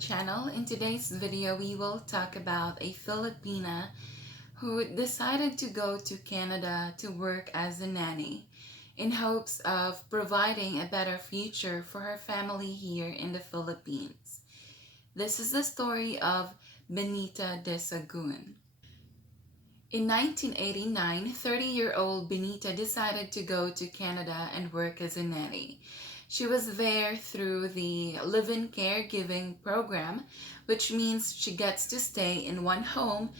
channel. In today's video, we will talk about a Filipina who decided to go to Canada to work as a nanny in hopes of providing a better future for her family here in the Philippines. This is the story of Benita de Sagun. In 1989, 30-year-old Benita decided to go to Canada and work as a nanny. She was there through the live-in caregiving program, which means she gets to stay in one home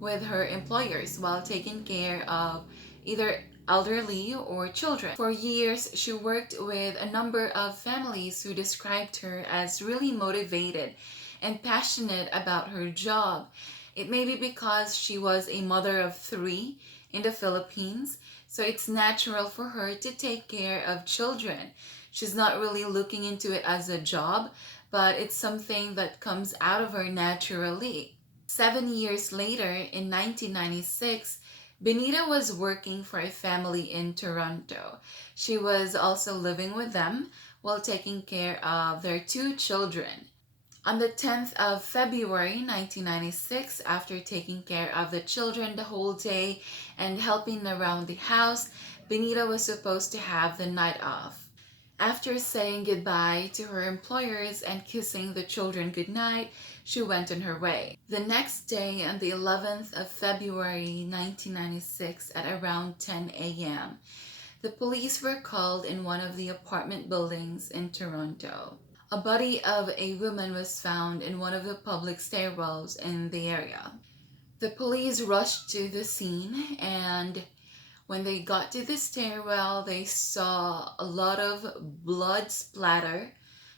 with her employers while taking care of either elderly or children. For years, she worked with a number of families who described her as really motivated and passionate about her job. It may be because she was a mother of 3 in the Philippines, so it's natural for her to take care of children. She's not really looking into it as a job, but it's something that comes out of her naturally. 7 years later, in 1996, Benita was working for a family in Toronto. She was also living with them while taking care of their 2 children. On the 10th of February 1996, after taking care of the children the whole day and helping around the house, Benita was supposed to have the night off. After saying goodbye to her employers and kissing the children goodnight, she went on her way. The next day, on the 11th of February 1996 at around 10 a.m., the police were called in one of the apartment buildings in Toronto. A body of a woman was found in one of the public stairwells in the area. The police rushed to the scene, and when they got to the stairwell, they saw a lot of blood splatter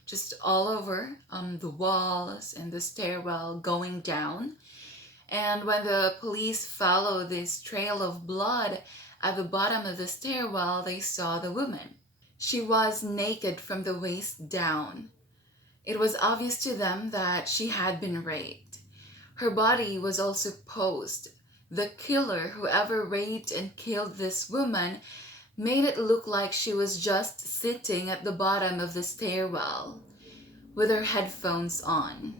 just all over the walls and the stairwell going down. And when the police followed this trail of blood at the bottom of the stairwell, they saw the woman. She was naked from the waist down. It was obvious to them that she had been raped. Her body was also posed. The killer, whoever raped and killed this woman, made it look like she was just sitting at the bottom of the stairwell with her headphones on.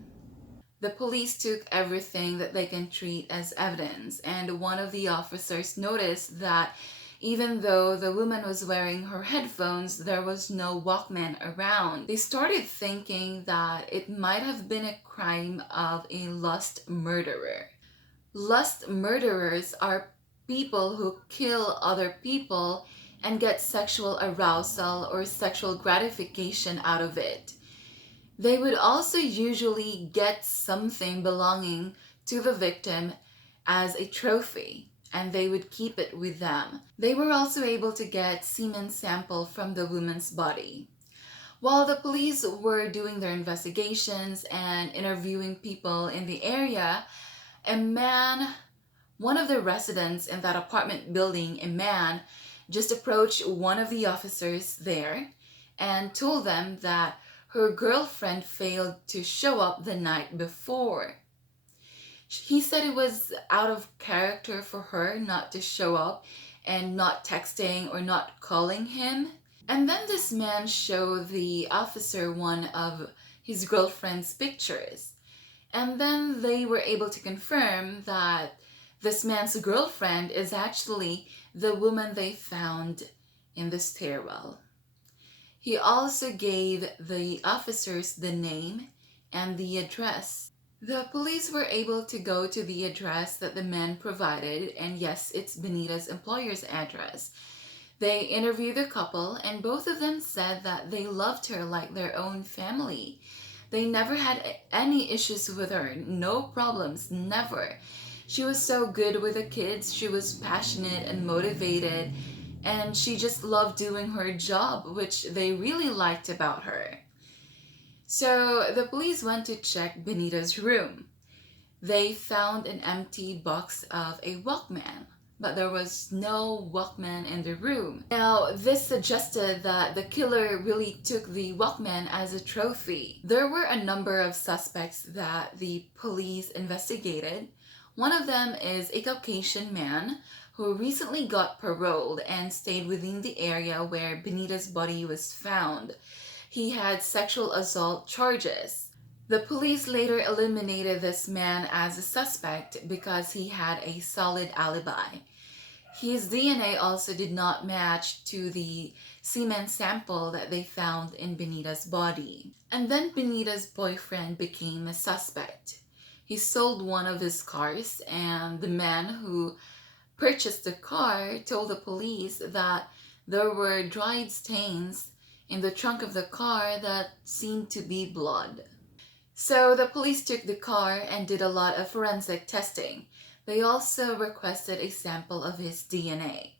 The police took everything that they can treat as evidence, and one of the officers noticed that even though the woman was wearing her headphones, there was no Walkman around. They started thinking that it might have been a crime of a lust murderer. Lust murderers are people who kill other people and get sexual arousal or sexual gratification out of it. They would also usually get something belonging to the victim as a trophy, and they would keep it with them. They were also able to get semen sample from the woman's body. While the police were doing their investigations and interviewing people in the area, one of the residents in that apartment building, a man, just approached one of the officers there and told them that her girlfriend failed to show up the night before. He said it was out of character for her not to show up and not texting or not calling him. And then this man showed the officer one of his girlfriend's pictures. And then they were able to confirm that this man's girlfriend is actually the woman they found in the stairwell. He also gave the officers the name and the address. The police were able to go to the address that the man provided, and yes, it's Benita's employer's address. They interviewed the couple, and both of them said that they loved her like their own family. They never had any issues with her, no problems, never. She was so good with the kids, she was passionate and motivated, and she just loved doing her job, which they really liked about her. So the police went to check Benita's room. They found an empty box of a Walkman, but there was no Walkman in the room. Now, this suggested that the killer really took the Walkman as a trophy. There were a number of suspects that the police investigated. One of them is a Caucasian man who recently got paroled and stayed within the area where Benita's body was found. He had sexual assault charges. The police later eliminated this man as a suspect because he had a solid alibi. His DNA also did not match to the semen sample that they found in Benita's body. And then Benita's boyfriend became a suspect. He sold one of his cars, and the man who purchased the car told the police that there were dried stains in the trunk of the car that seemed to be blood. So the police took the car and did a lot of forensic testing. They also requested a sample of his DNA.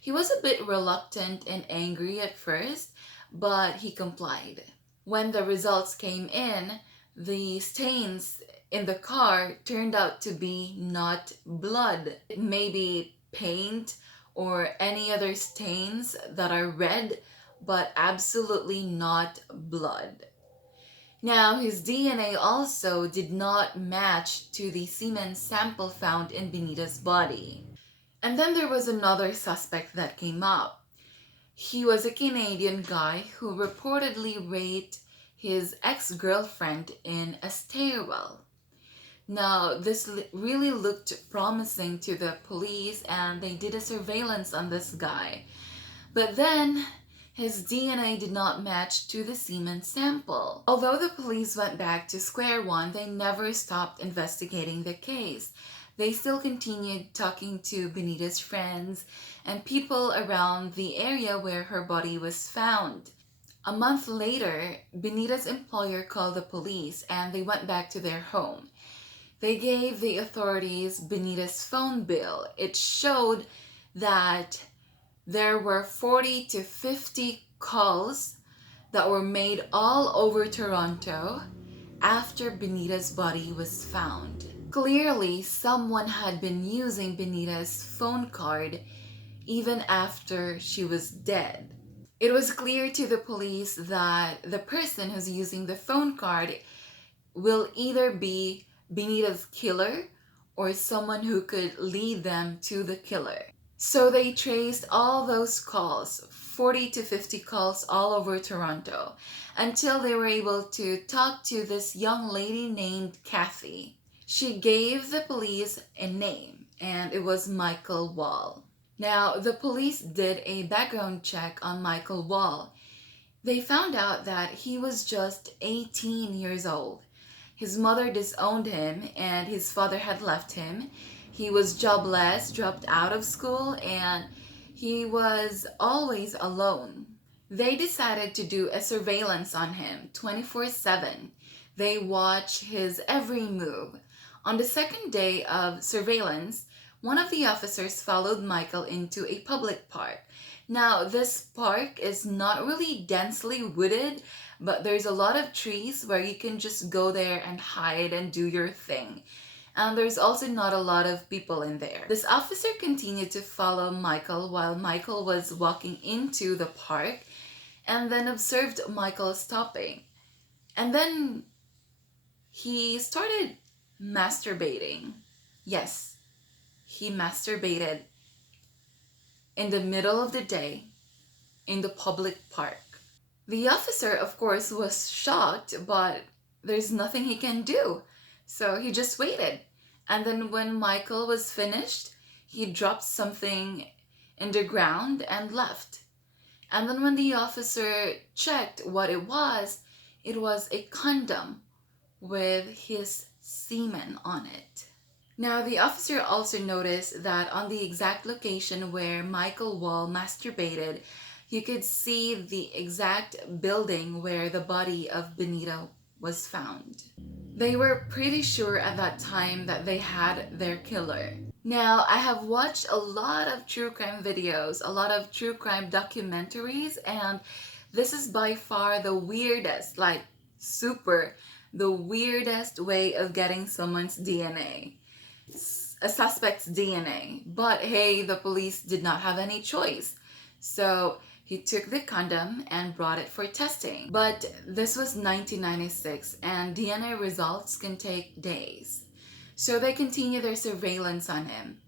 He was a bit reluctant and angry at first, but he complied. When the results came in, the stains in the car turned out to be not blood. Maybe paint or any other stains that are red, but absolutely not blood. Now, his DNA also did not match to the semen sample found in Benita's body. And then there was another suspect that came up. He was a Canadian guy who reportedly raped his ex-girlfriend in a stairwell. Now, this really looked promising to the police, and they did a surveillance on this guy. But then, his DNA did not match to the semen sample. Although the police went back to square one, they never stopped investigating the case. They still continued talking to Benita's friends and people around the area where her body was found. A month later, Benita's employer called the police and they went back to their home. They gave the authorities Benita's phone bill. It showed that there were 40 to 50 calls that were made all over Toronto after Benita's body was found. Clearly, someone had been using Benita's phone card even after she was dead. It was clear to the police that the person who's using the phone card will either be Benita's killer or someone who could lead them to the killer. So they traced all those calls, 40 to 50 calls all over Toronto, until they were able to talk to this young lady named Kathy. She gave the police a name, and it was Michael Wall. Now, the police did a background check on Michael Wall. They found out that he was just 18 years old. His mother disowned him, and his father had left him. He was jobless, dropped out of school, and he was always alone. They decided to do a surveillance on him 24/7. They watch his every move. On the second day of surveillance, one of the officers followed Michael into a public park. Now, this park is not really densely wooded, but there's a lot of trees where you can just go there and hide and do your thing. And there's also not a lot of people in there. This officer continued to follow Michael while Michael was walking into the park and then observed Michael stopping. And then he started masturbating. Yes, he masturbated in the middle of the day in the public park. The officer, of course, was shocked, but there's nothing he can do. So he just waited. And then when Michael was finished, he dropped something in the ground and left. And then when the officer checked what it was a condom with his semen on it. Now, the officer also noticed that on the exact location where Michael Wall masturbated, you could see the exact building where the body of Benita was found. They were pretty sure at that time that they had their killer. Now, I have watched a lot of true crime videos, a lot of true crime documentaries, and this is by far the weirdest, the weirdest way of getting someone's DNA. A suspect's DNA. But hey, the police did not have any choice. So he took the condom and brought it for testing. But this was 1996 and DNA results can take days. So they continued their surveillance on him.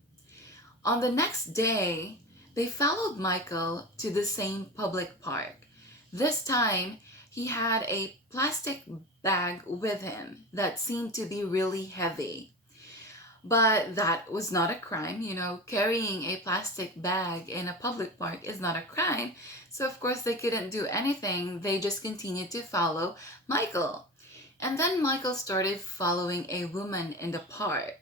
On the next day, they followed Michael to the same public park. This time, he had a plastic bag with him that seemed to be really heavy. But that was not a crime. Carrying a plastic bag in a public park is not a crime. So, of course, they couldn't do anything. They just continued to follow Michael. And then Michael started following a woman in the park.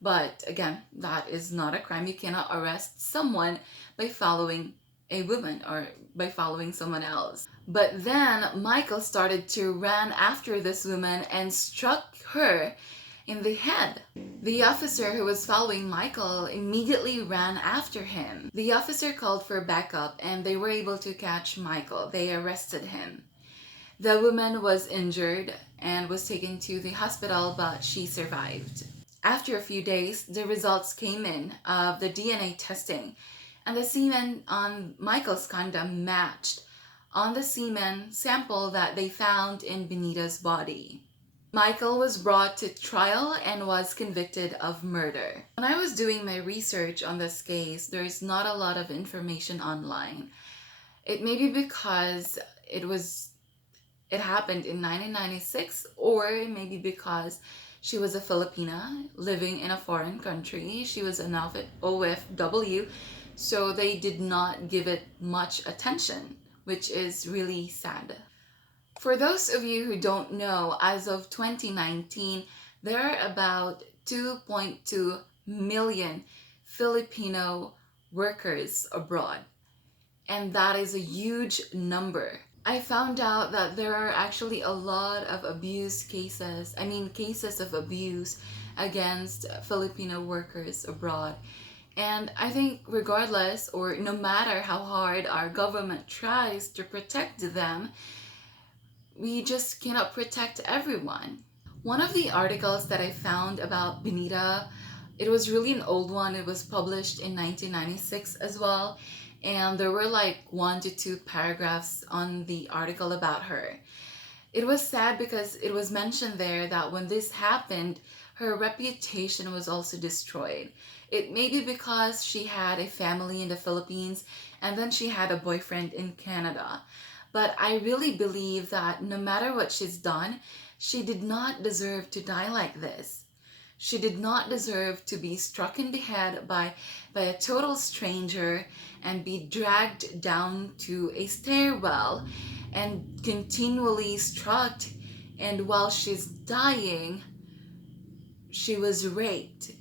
But again, that is not a crime. You cannot arrest someone by following a woman or by following someone else. But then Michael started to run after this woman and struck her in the head. The officer who was following Michael immediately ran after him. The officer called for backup and they were able to catch Michael. They arrested him. The woman was injured and was taken to the hospital, but she survived. After a few days, the results came in of the DNA testing, and the semen on Michael's condom matched on the semen sample that they found in Benita's body. Michael was brought to trial and was convicted of murder. When I was doing my research on this case, there's not a lot of information online. It may be because it happened in 1996, or maybe because she was a Filipina living in a foreign country. She was an OFW, so they did not give it much attention, which is really sad. For those of you who don't know, as of 2019, there are about 2.2 million Filipino workers abroad. And that is a huge number. I found out that there are actually a lot of cases of abuse against Filipino workers abroad. And I think regardless, or no matter how hard our government tries to protect them, we just cannot protect everyone. One of the articles that I found about Benita, it was really an old one. It was published in 1996 as well. And there were like 1 to 2 paragraphs on the article about her. It was sad because it was mentioned there that when this happened, her reputation was also destroyed. It may be because she had a family in the Philippines and then she had a boyfriend in Canada. But I really believe that no matter what she's done, she did not deserve to die like this. She did not deserve to be struck in the head by a total stranger and be dragged down to a stairwell and continually struck. And while she's dying, she was raped.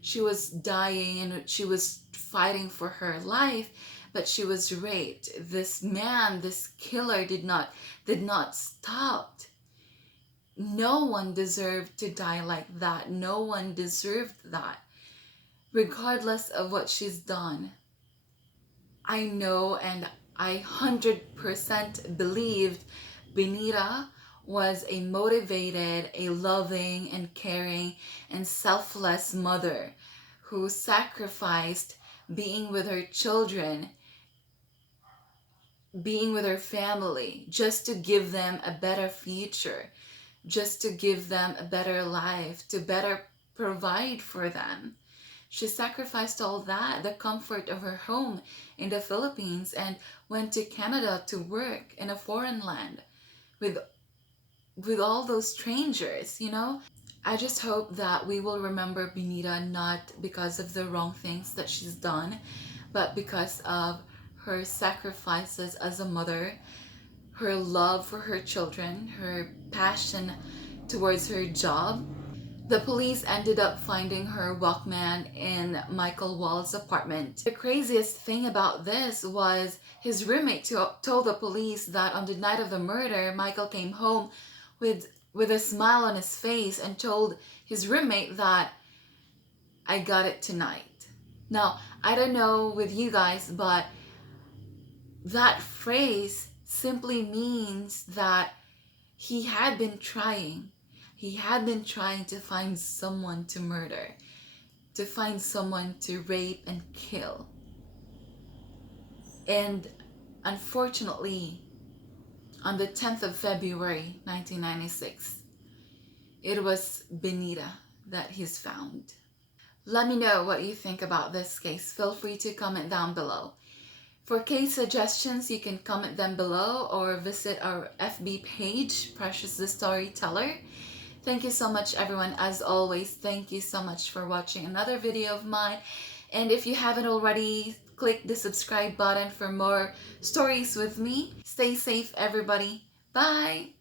She was dying and she was fighting for her life, but she was raped. This man, this killer did not stop. No one deserved to die like that. No one deserved that, regardless of what she's done. I know and I 100% believed Benita was a motivated, a loving and caring and selfless mother who sacrificed being with her children, being with her family, just to give them a better future, just to give them a better life, to better provide for them. She sacrificed all that, the comfort of her home in the Philippines, and went to Canada to work in a foreign land with all those strangers. I just hope that we will remember Benita not because of the wrong things that she's done, but because of her sacrifices as a mother, her love for her children, her passion towards her job. The police ended up finding her Walkman in Michael Wall's apartment. The craziest thing about this was his roommate told the police that on the night of the murder, Michael came home with a smile on his face and told his roommate that, "I got it tonight." Now, I don't know with you guys, but that phrase simply means that he had been trying. He had been trying to find someone to murder, to find someone to rape and kill. And unfortunately, on the 10th of February 1996, it was Benita that he's found. Let me know what you think about this case. Feel free to comment down below. For case suggestions, you can comment them below or visit our FB page, Precious the Storyteller. Thank you so much, everyone. As always, thank you so much for watching another video of mine. And if you haven't already, click the subscribe button for more stories with me. Stay safe, everybody. Bye!